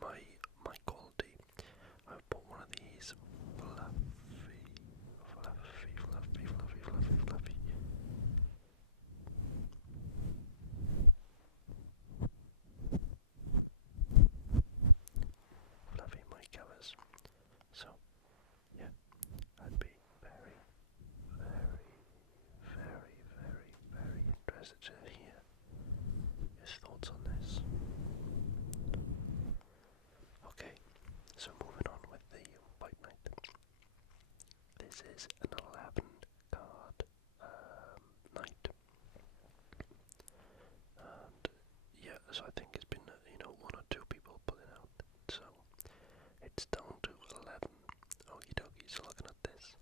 my quality. I've bought one of these fluffy mic covers. So yeah, I'd be very, very, very, very, very interested to hear his thoughts on this. Okay, so moving on with the fight night. This is an 11 card night, and yeah, so I think it's been one or two people pulling out, so it's down to 11. Okie dokie, so looking at this,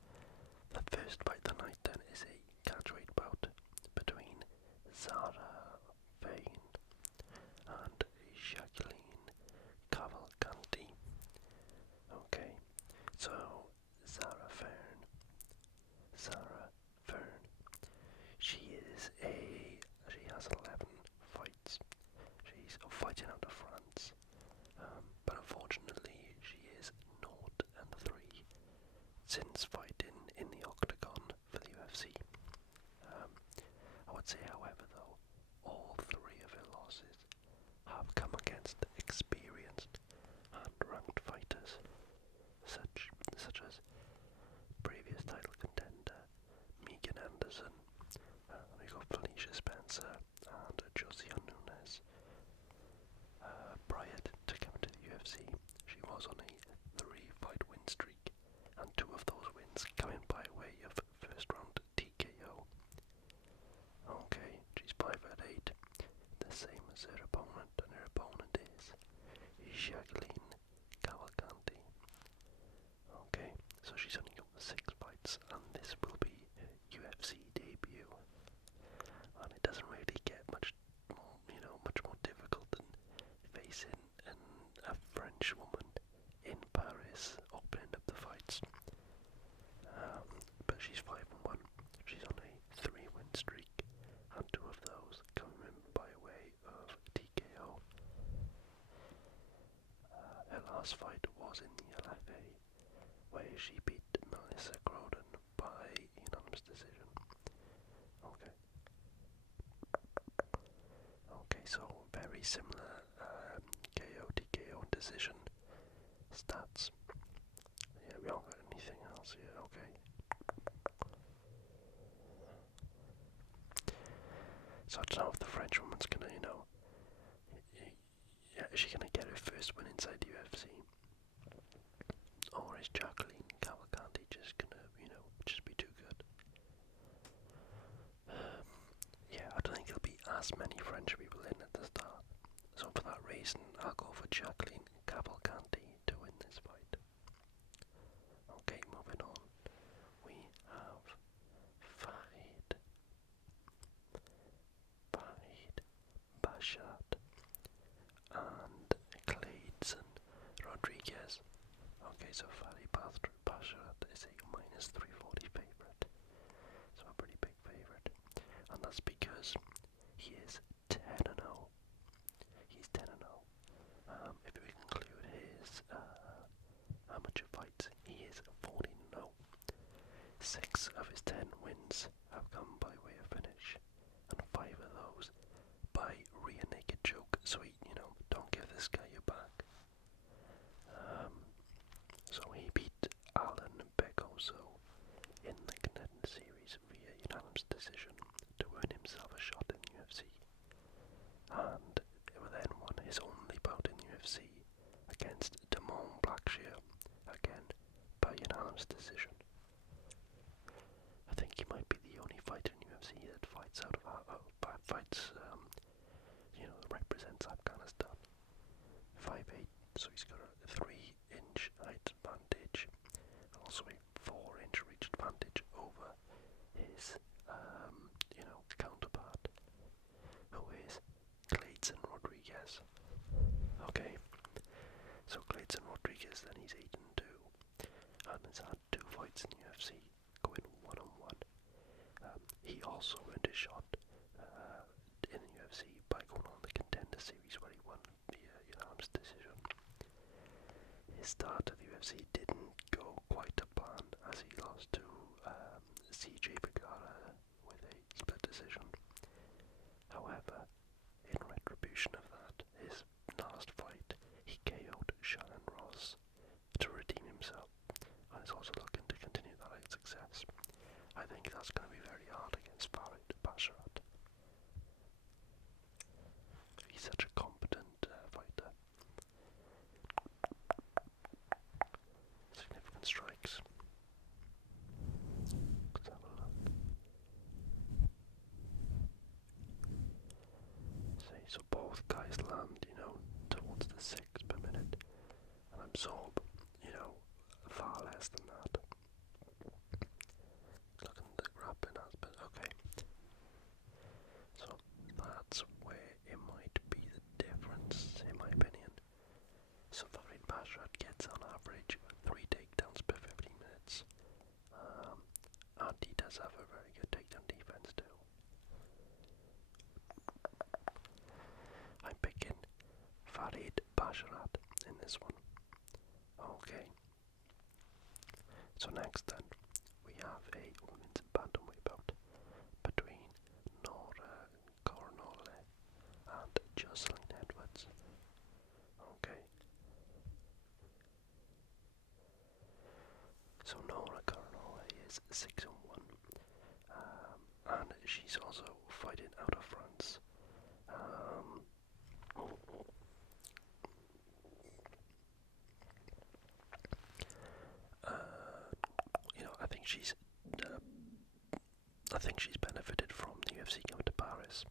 the first fight of the night then is a catchweight bout between Zara Vane and Jacqueline Cavalcanti. Okay, so Zara Fern, she has 11 fights. She's fighting out of France, but unfortunately she is 0-3 since fighting in the octagon for the UFC. I would say, however, though, all three of her losses have come against experienced and ranked fighters, such as previous title contender Megan Anderson. We got Felicia Spencer and Josiane Nunes. Prior to coming to the UFC, she was on a 3-fight win streak, and 2 of those wins coming by way of first round TKO. Okay, she's 5'8", the same as her opponent, and her opponent is Jacqueline Cavalcanti. Okay, so she's only got 6 fights, and this will be her UFC debut. And it doesn't really get much more difficult than facing a French woman in Paris opening up the fights. But she's 5-1. She's on a 3-win streak, and 2 of those coming by way of TKO. Her last fight was in the LFA, where she beat Melissa Grodin by unanimous decision. Okay. Okay, so very similar KO, TKO, decision stats. Yeah, we don't got anything else here, okay. So I don't know if the French woman's gonna, is she gonna get her first win inside the UFC? Or is Jacqueline Cavalcanti just gonna, just be too good? Yeah, I don't think there'll be as many French people in at the start. So for that reason, I'll go for Jacqueline Cavalcanti to win this fight. Okay, moving on. We have Fahid Bashat and Clayton Rodriguez. Okay, so Fahid Bashat is a -340 favourite. So a pretty big favourite. And that's because he is 10-0. He's 10-0. If we include his amateur fights, he is 14-0. 6 of his 10 wins have come by way of finish, and 5 of those by rear naked choke. So he, don't give this guy your back. So he beat Alan Begoso in the contender series via unanimous decision to earn himself a shot in UFC, and then won his only bout in UFC against Damon Blackshear, again by unanimous decision. I think he might be the only fighter in UFC that fights represents Afghanistan. 5'8", so he's got a 3-inch height advantage, also a 4-inch reach advantage over his, counterpart, who is Clayton Rodriguez. Okay, so Clayton Rodriguez, then he's 8-2, and has had 2 fights in the UFC, going 1-on-1. He also earned a shot in the UFC by going on the contender series, where he won via unanimous decision. his start to the UFC didn't go quite to plan as he lost to CJ Vergara with a split decision. However, in retribution of that, his last fight, he KO'd Shannon Ross to redeem himself, and is also looking to continue that success. I think that's going to be very hard against Farid Basharat. He's such a competent fighter. Significant strikes. Let's have a look. So both guys land, towards the 6 per minute, and absorb, far less than that. Looking at the grappling aspect, okay. So that's where it might be the difference, in my opinion. So Farid Basharat gets on average 3 takedowns per 15 minutes. And he does have a very good takedown defense too. I'm picking Farid Basharat in this one. Okay. So next then, we have a women's bantamweight bout between Nora Coronole and Jocelyn Edwards. Okay. So Nora Coronole is 6-1, and she's also fighting out of France. I think she's benefited from the UFC going to Paris.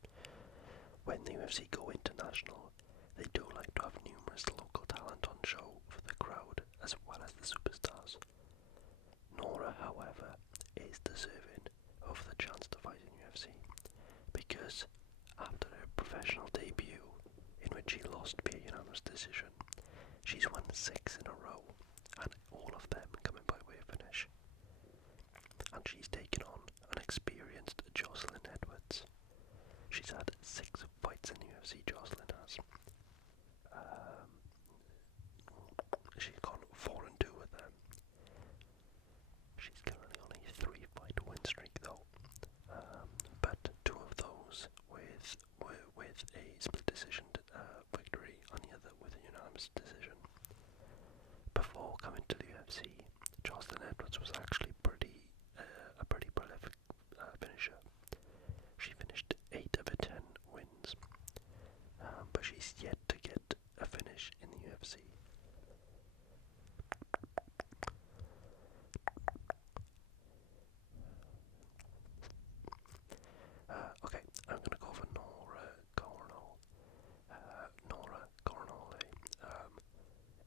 When the UFC go international, they do like to have numerous local talent on show for the crowd as well as the superstars. Nora, however, is deserving of the chance to fight in UFC because after her professional debut, in which she lost via unanimous decision, she's won 6 in a row, and all of them coming by way of finish. And she's taken on an experienced Jocelyn Edwards. She's had 6 fights in the UFC, Jocelyn has. She's gone 4-2 with them. She's currently on a 3-fight win streak though. But 2 of those with a split decision victory, and the other with a unanimous decision. Before coming to the UFC, Jocelyn Edwards was actually a pretty prolific finisher. She finished 8 of her 10 wins, but she's yet to get a finish in the UFC. Okay, I'm gonna go for Nora Coronole.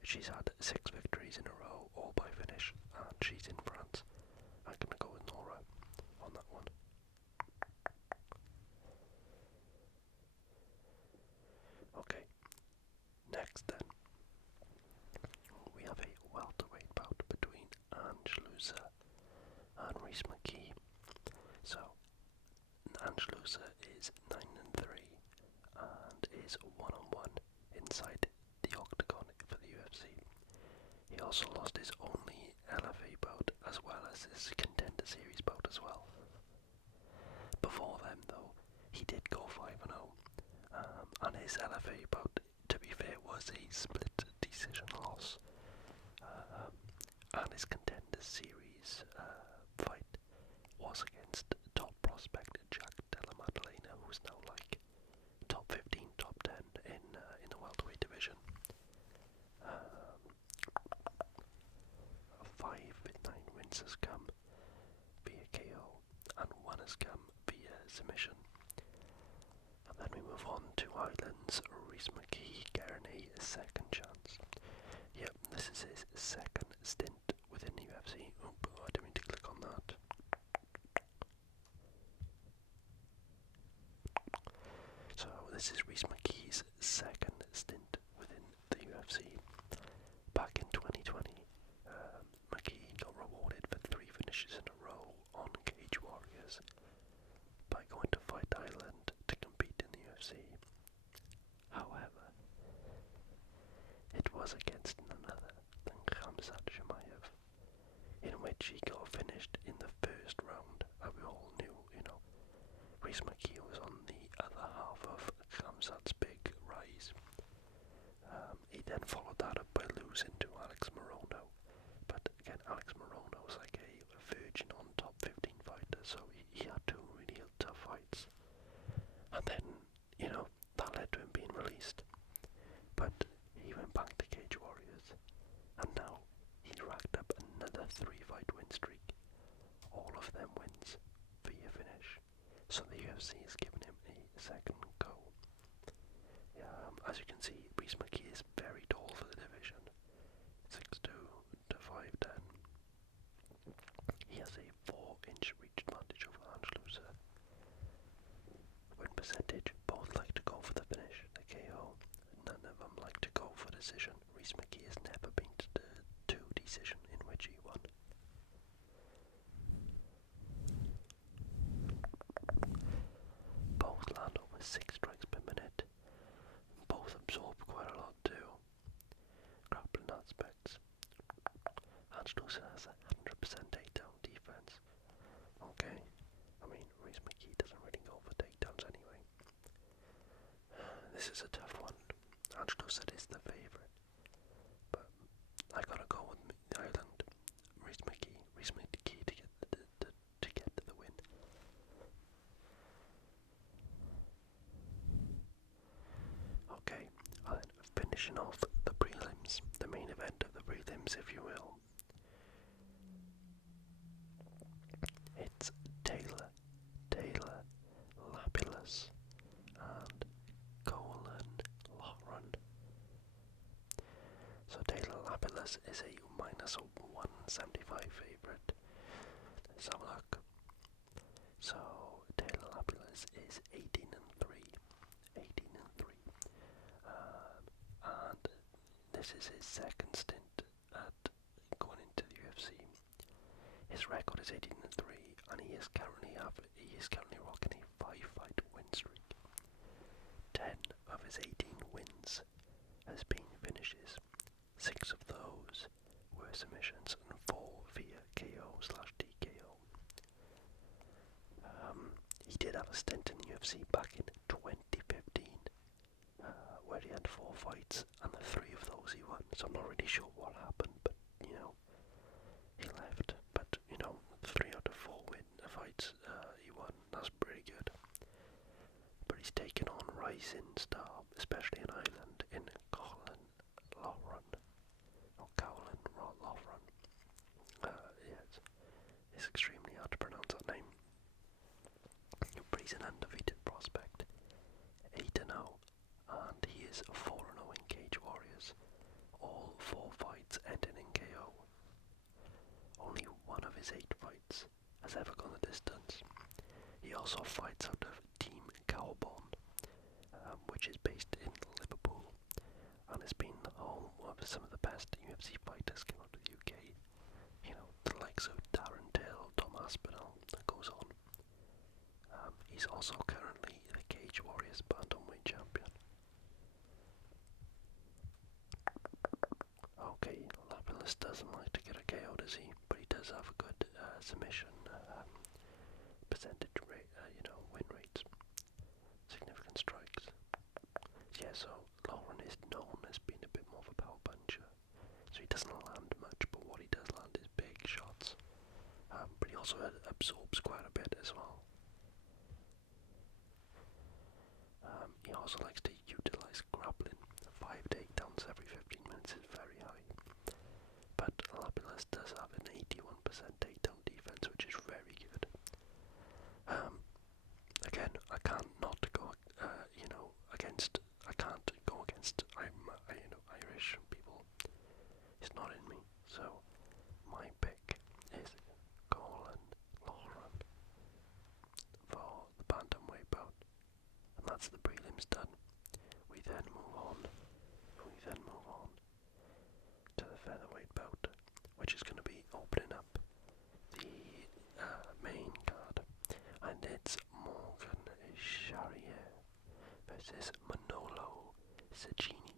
She's had 6 victories in a row, all by finish, and she's in France. I'm gonna go with Nora on that one. Okay, next then, we have a welterweight bout between Angelusa and McKee. So, Angelusa is 9-3 and is 1-1 inside the octagon for the UFC. He also lost his only LFA bout as well as his Contender Series bout as well. Before them though, he did go 5-0, and his LFA bout, to be fair, was a split decision loss. And his Contender Series fight was against top prospect Jack Della Maddalena, who's now like top 15, top 10 in the welterweight division. 5 with 9 wins has come via KO, and 1 has come via submission. And then we move on to Ireland's McKee getting a second chance. Yep, this is his second stint within the UFC. Oh, I didn't mean to click on that. So this is McKee's second stint within the UFC. Back in 2020, McKee got rewarded for 3 finishes in a row on Cage Warriors by going to Fight Island to compete in the UFC. However, it was against none other than McKee was on the other half of Khamzat's big rise. He then followed that up by losing to Alex Morono. But again, Alex Morono was like a virgin on top 15 fighter, so he had two really tough fights. And then, that led to him being released. But he went back to Cage Warriors, and now he's racked up another 3-fight win streak. All of them wins via finish. So the UFC has given him a second go. As you can see, Reece McKee is very tall for the division. 6'2" to 5'10". He has a 4-inch reach advantage over Angelusa. Win percentage, both like to go for the finish, the KO. None of them like to go for decision. Reece McKee has never been to the 2 decision in which he won. Both land over 6 strikes per minute. Both absorb quite a lot too. Grappling aspects. Angelusa has a 100% takedown defense. Okay. I mean, Reece McKee doesn't really go for takedowns anyway. This is a tough one. Angelusa is the favourite. But I gotta go with the island. Reece McKee to get to the win. Okay, and finishing off the prelims, the main event of the prelims, if you will. It's Taylor, Labus, and Colin Lauren. So Taylor Labus is a minus 175 favourite. Let's have a look. So Taylor Labus is 18-3. And this is his second stint at going into the UFC. His record is 18-3, and he is currently rocking a 5-fight win streak. 10 of his 18 wins has been finishes. 6 of those were submissions, and 4 via KO/TKO. He did have a stint in the UFC back in 2015, where he had 4 fights, and the 3 of those he won. So I'm not really sure what happened, but he left. But 3 out of 4 fights he won. That's pretty good. But he's taken on rising star, especially in Ireland, in Colin Lauren. It's extremely hard to pronounce that name. But he's an undefeated prospect, 8-0, and he is 4-0 in Cage Warriors. All 4 fights ended in KO. Only 1 of his 8 fights has ever gone the distance. He also fights out of Team Cowbon, which is based in Liverpool, and has been the home of some of the best UFC fighters coming out of the UK. The likes of Darren Till, Tom Aspinall, that goes on. He's also currently the Cage Warriors bantamweight champion. Okay, Labus doesn't like to get a KO, does he? But he does have a good submission percentage rate, win rates, significant strikes. Yeah, so Lauren is known as being a bit more of a power puncher. So he doesn't land much, but what he does land is big shots. But he also absorbs quite a bit as well. He also likes to utilize grappling. 5 takedowns every 15 minutes is very high. But Labus does have an 81% takedown defense, which is very good. Again, I can't not go, against. I can't go against. Irish people. It's not in me. So my pick is Colin Lauren for the bantamweight bout, and that's the prelims done. We then move on to the featherweight bout, which is going to be opening up the main card, and it's Morgan Shier versus Manolo Cecchini.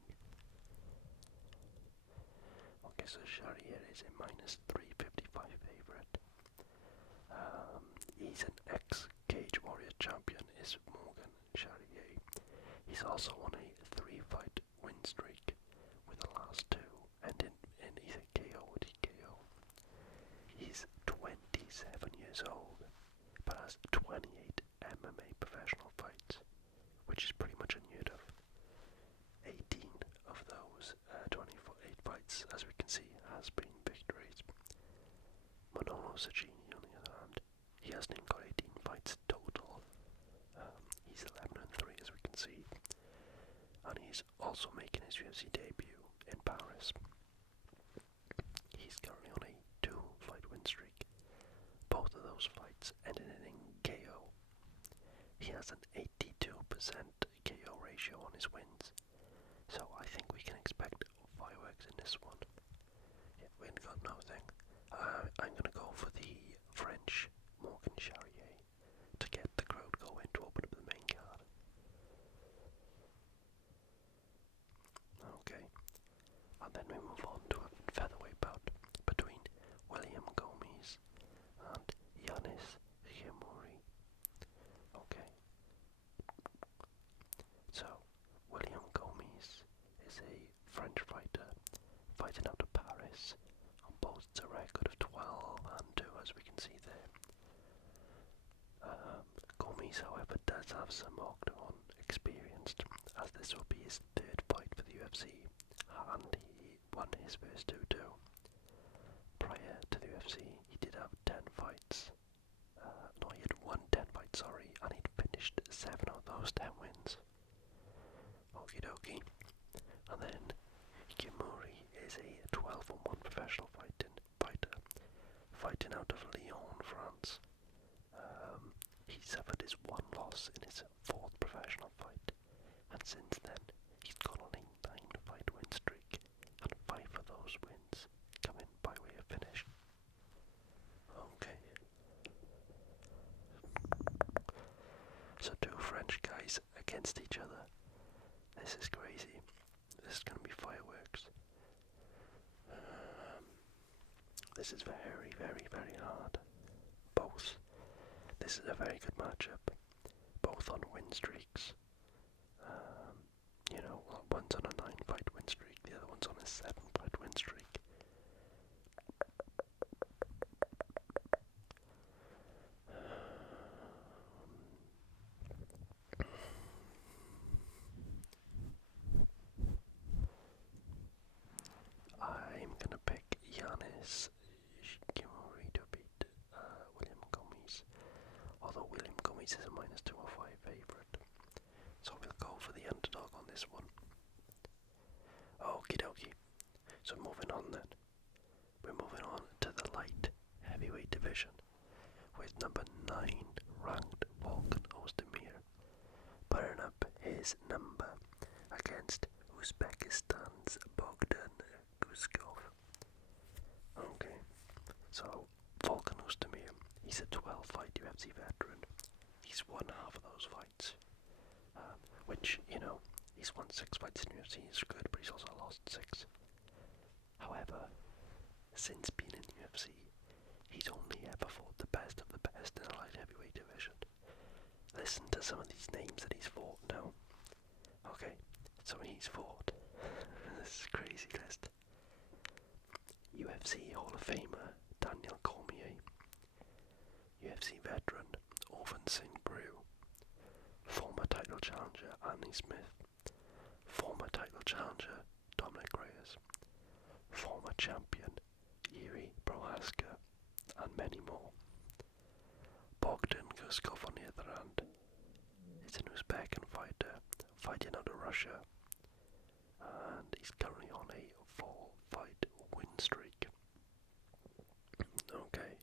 Okay, so Shier is a minus 355 favourite. He's an ex-Cage Warrior champion is Morgan Charrier. He's also on a 3-fight win streak, with the last 2 ending in either KO or TKO. He's 27 years old, but has 28 MMA professional fights, which is pretty much unheard of. 18 of those 28 fights, as we can see, has been victories. Manolo Cecchini, on the other hand, he hasn't even got 18 fights total. He's 11-3, as we can see, and he's also making his UFC debut in Paris. He's currently on a 2-fight win streak. Both of those fights ended in KO. He has an 82% KO ratio on his wins, so I think we can expect fireworks in this one. Yeah, we ain't got nothing. I'm gonna go for the French Morgan Charrier to get the crowd going to open up the main card. Okay, and then we move on to a featherweight bout between William Comies and Yanis Himori. Okay, so William Comies is a French fighter fighting out of Paris and boasts a record of 12-2, as we can see there. Comies, however, does have some octagon experience, as this will be his 3rd fight for the UFC, and he won his first 2 too. Prior to the UFC, he did have 10 fights. No, he had won 10 fights, sorry, and he'd finished 7 of those 10 wins. Okie dokie. And then Himori is a 12-1 professional fighter, fighting out of Lyon, France. He suffered his 1 loss in his 4th professional fight, and since then he's gone on a 9-fight win streak, and 5 of those wins coming by way of finish. Okay. So 2 French guys against each other. This is crazy. This is going to be fireworks. This is very, very, very hard. This is a very good matchup. Both on win streaks. One's on a 9-fight win streak, the other one's on a 7-fight win streak. I'm gonna pick Yanis Himori to beat William Comies, although William Comies is a -205 favourite, so we'll go for the underdog on this one. Okie dokie. So moving on then, we're moving on to the light heavyweight division, with number 9 ranked Volkan Ozdemir putting up his number against Uzbekistan's Bogdan Gusov. Okay, so Volkan Ozdemir, he's a 12-fight UFC veteran. He's won half of those fights, which, he's won 6 fights in UFC, is good, but he's also lost 6. However, since being in UFC, he's only ever fought the best of the best in the light heavyweight division. Listen to some of these names that he's fought now. Okay, so he's fought. This is a crazy list. UFC Hall of Famer Daniel Cormier, UFC veteran Orvan St. Brew, former title challenger Annie Smith, former title challenger Dominic Reyes, former champion Yuri Prohaska, and many more. Bogdan Gusov, on the other hand, is an Uzbekian fighter fighting out of Russia, and he's currently on a 4-fight win streak. Okay.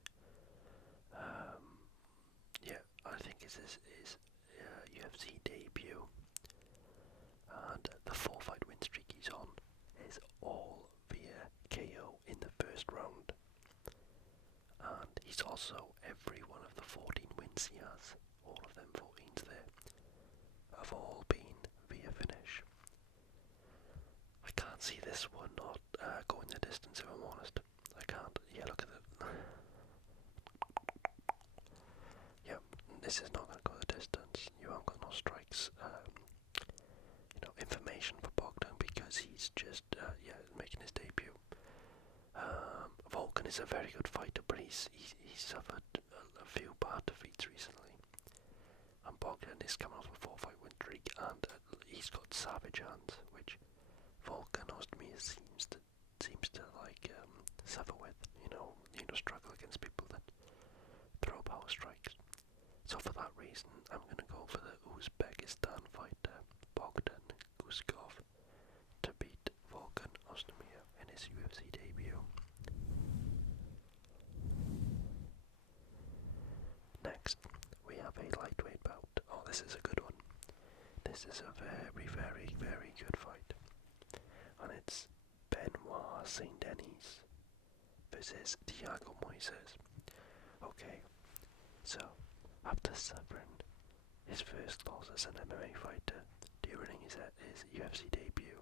I think it's his UFC debut, and the 4-fight win streak he's on is all via KO in the first round, and he's also every one of the 14 wins he has, all of them 14s there, have all been via finish. I can't see this one not going the distance, if I'm honest. I can't. Yeah, look at it. Yeah, this is not going to go the distance. You is a very good fighter, but he's suffered a few bad defeats recently. And Bogdan is coming off a 4-fight win streak, and he's got savage hands, which Volkan Ozdemir seems to like suffer with. Struggle against people that throw power strikes. So for that reason, I'm going to go for the Uzbekistan fighter Bogdan Gusov to beat Volkan Ozdemir in his UFC debut. Next, we have a lightweight bout. Oh, this is a good one. This is a very, very, very good fight. And it's Benoit Saint Denis versus Thiago Moises. Okay, so after suffering his first loss as an MMA fighter during his UFC debut,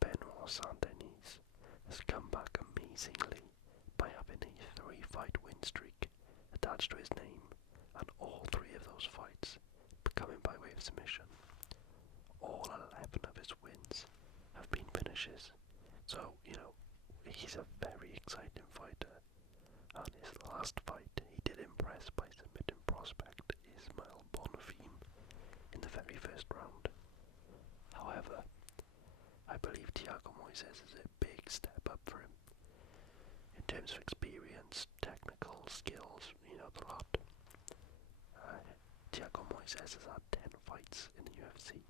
Benoit Saint Denis has come back amazingly by having a 3-fight win streak attached to his name, and all 3 of those fights coming by way of submission. All 11 of his wins have been finishes. So, he's a very exciting fighter, and his last fight he did impress by submitting prospect Ismail Bonfim in the very first round. However, I believe Thiago Moises is a big step up for him in terms of experience, technical skills, the lot. Thiago Moises has had 10 fights in the UFC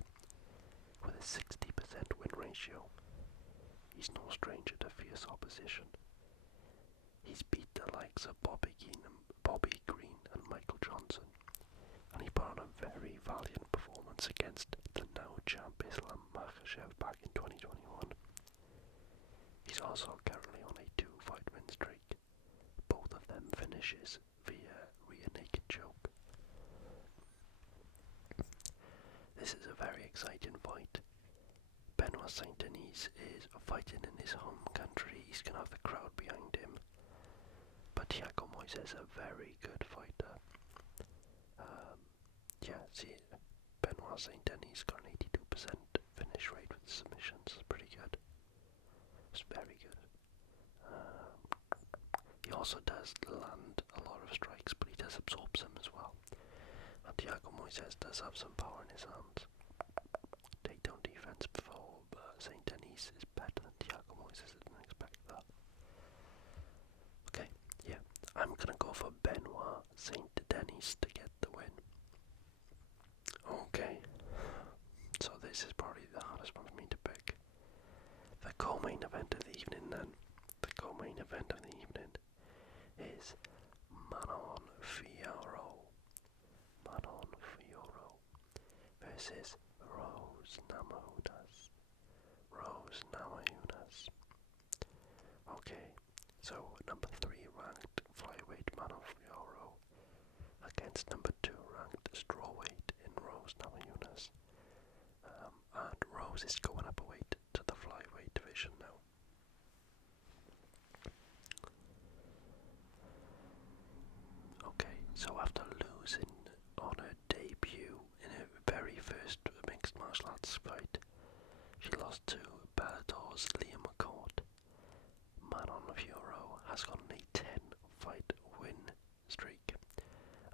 with a 60% win ratio. He's no stranger to fierce opposition. He's beat the likes of Bobby Green and Michael Johnson, and he put on a very valiant performance against the now champ Islam Makhachev back in 2021. He's also currently on a 2-fight win streak, both of them finishes via rear naked choke. This is a very exciting fight. Benoit Saint Denis is fighting in his home country. He's going to have the crowd behind him. But Thiago Moises is a very good fighter. Benoit Saint Denis got an 82% finish rate with submissions. It's pretty good. It's very good. He also does land a lot of strikes, but he does absorb some as well. And Thiago Moises does have some power in his hands. Takedown defense before Saint Denis is better than Thiago Moises. I didn't expect that. Okay, yeah, I'm gonna go for Benoit Saint Denis to get the win. Okay, so this is probably the hardest one for me to pick. The co-main event of the evening then. The co-main event of the evening is Manon Fiaro versus Rose Namajunas. Okay, so number 3 ranked flyweight Manon Fiaro against number 2 ranked strawweight in Rose Namajunas. And Rose is going up a weight to the flyweight division now. Okay, so after losing on her debut in her very first mixed martial arts fight, she lost to Bellator's Liam McCourt. Manon Fiaro has got a 10-fight win streak,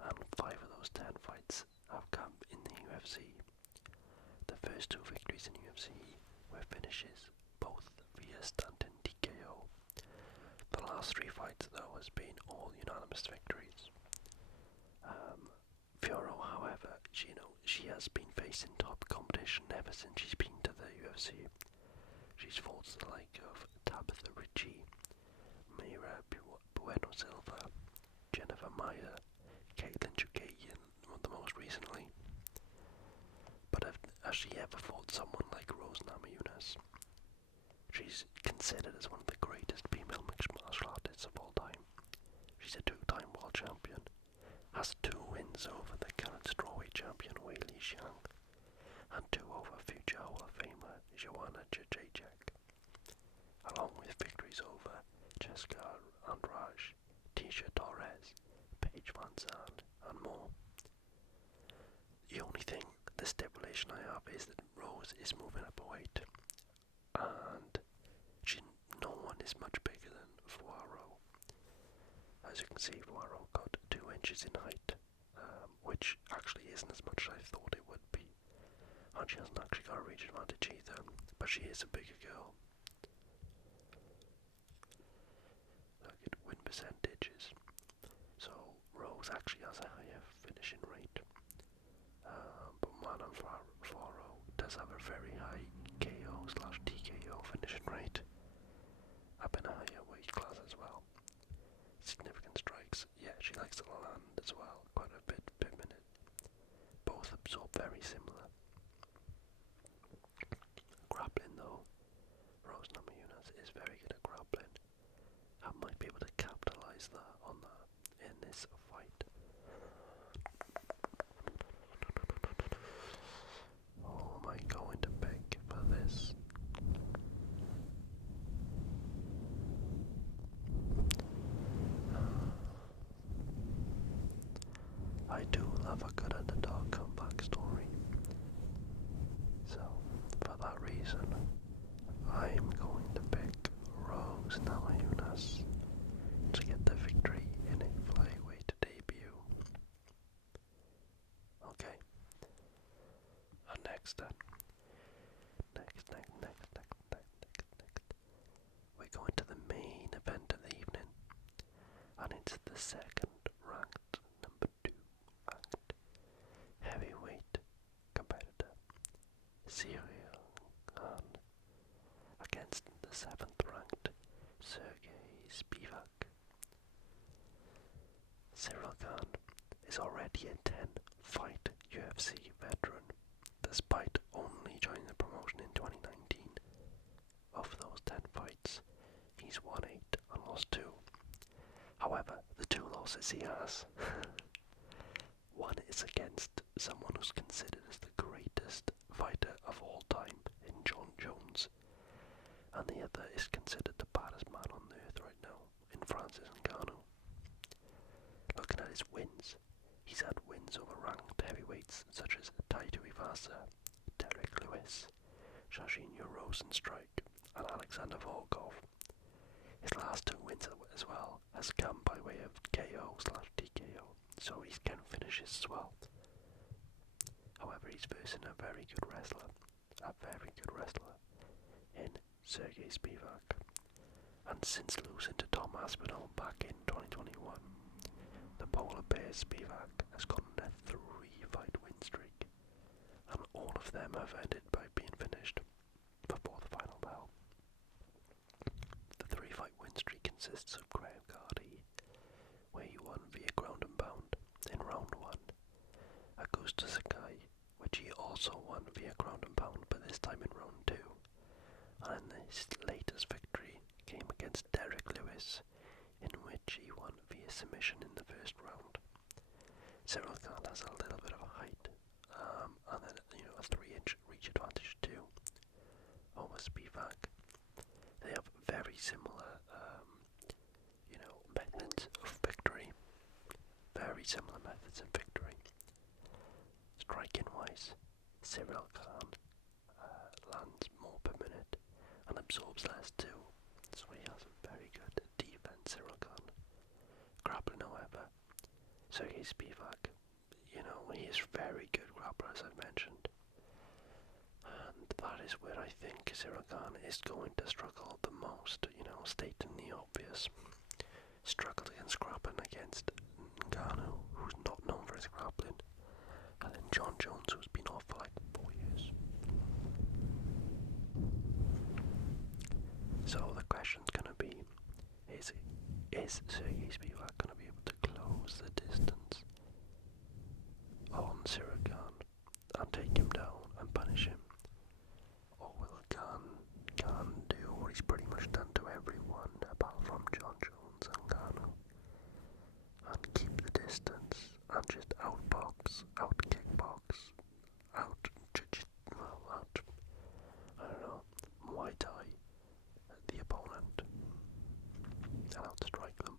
and 5 of those 10 fights have come in the UFC. The first 2 victories in UFC were finishes, both via standing TKO. The last 3 fights, though, has been all unanimous victories. Fiaro, however, she has been facing top competition ever since she's been to the UFC. She's fought the like of Tabitha Ritchie, Mayra Bueno Silva, Jennifer Maia, Caitlin Chukagian, the most recently. But has she ever fought someone like Rose Namajunas? She's considered as one of the greatest female mixed martial artists of all time. She's a 2-time world champion, has 2 wins over the current strawweight champion Weili Zhang, and 2 over future Hall of Famer Joanna Jędrzejczyk, along with victories over Jessica Andrade, Tisha Torres, Paige Van Zandt, and more. The only thing, the stipulation I have, is that Rose is moving up a weight, and no one is much bigger than Fiaro. As you can see, Fiaro got 2 inches in height, which actually isn't as much as I thought it would be. And she hasn't actually got a reach advantage either, but she is a bigger girl. Look at win percentages. So Rose actually has a higher finishing rate, but Manon Fiaro does have a very high KO/TKO finishing rate, up in a higher weight class as well. Significant strikes, yeah, she likes to land as well, quite a bit per minute. Both absorb very similar. Grappling though, Rose Namajunas is very good at grappling. I might be able to capitalise on that in this fight. Oh, am I going to beg for this? I do love a good underdog comeback story. So, for that reason, I'm going to pick Rose Namajunas to get the victory in a flyweight debut. Okay. And next, we're going to the main event of the evening, and it's the second ranked, number 2 ranked heavyweight competitor, Shier against the 7th ranked Spivac. Shier is already a 10-fight UFC veteran, despite only joining the promotion in 2019. Of those 10 fights, he's won 8 and lost 2. However, the 2 losses he has, one is against someone who's considered as the greatest fighter of all time in Jon Jones, and the other is considered the baddest man on earth right now in Francis Ngannou. Looking at his wins, he's had wins over ranked heavyweights such as Taito Ivasa, Derek Lewis, Shagengak Rosenstrike, and Alexander Volkov. His last 2 wins as well has come by way of KO/TKO, so he can finish as well. However, he's facing a very good wrestler in Spivac. And since losing to Tom Aspinall back in 2021, the polar bear Spivac has gone on a 3-fight win streak, and all of them have ended by being finished before the final bell. The 3-fight win streak consists of Graham Cardi, where he won via ground and pound in round 1, Augusta Sakai, which he also won via ground and pound, but this time in round 2, and his latest victory came against Derek Lewis, in which he won via submission in the first round. Shier has a little bit of a height, and then a 3-inch reach advantage too over Spivac. They have very similar, methods of victory. Very similar methods of victory. Striking wise, Shier lands more per minute and absorbs less too, so he has a very good defense. Shier grappling, however, Spivac, he is very good grappler, as I've mentioned, and that is where I think Shier is going to struggle the most. Stating the obvious, struggled against grappling against Ngannou, who's not known for his grappling, and then Jon Jones, who's been off for like 4 years. So the question's gonna be, is Spivac gonna be able to close the distance on Shier and take him down and punish him? Or will Gane do what he's pretty much done to everyone apart from Jon Jones and Ngannou, and keep the distance and just outbox, out-kickbox, Muay Thai the opponent and outstrike them?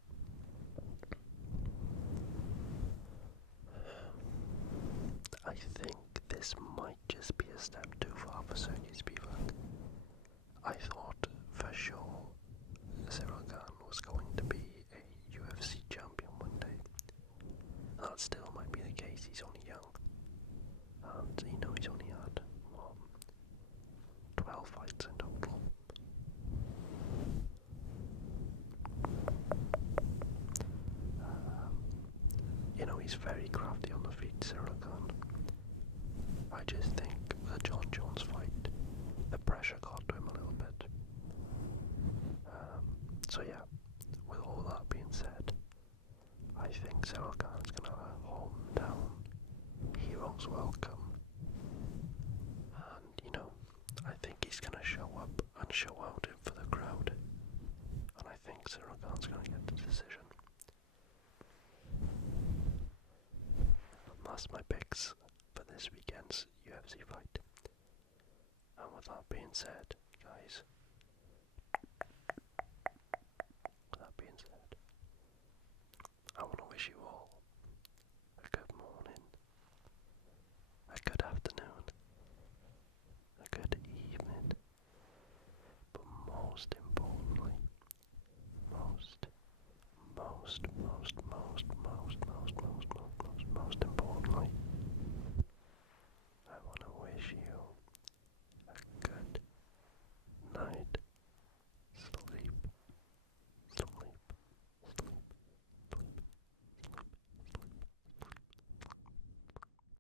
I think this might just be a step too far for Spivac. I thought for sure Shier was going to be a UFC champion he's very crafty on the feet, Cyril Gane. I just think with the John Jones fight, the pressure got to him a little bit. So yeah, with all that being said, I think Cyril Gane's gonna have a hometown heroes welcome. And, you know, I think he's gonna show up and show out for the crowd. And I think Cyril Gane's gonna get the decision. And that's my picks for this weekend's UFC fight. And with that being said,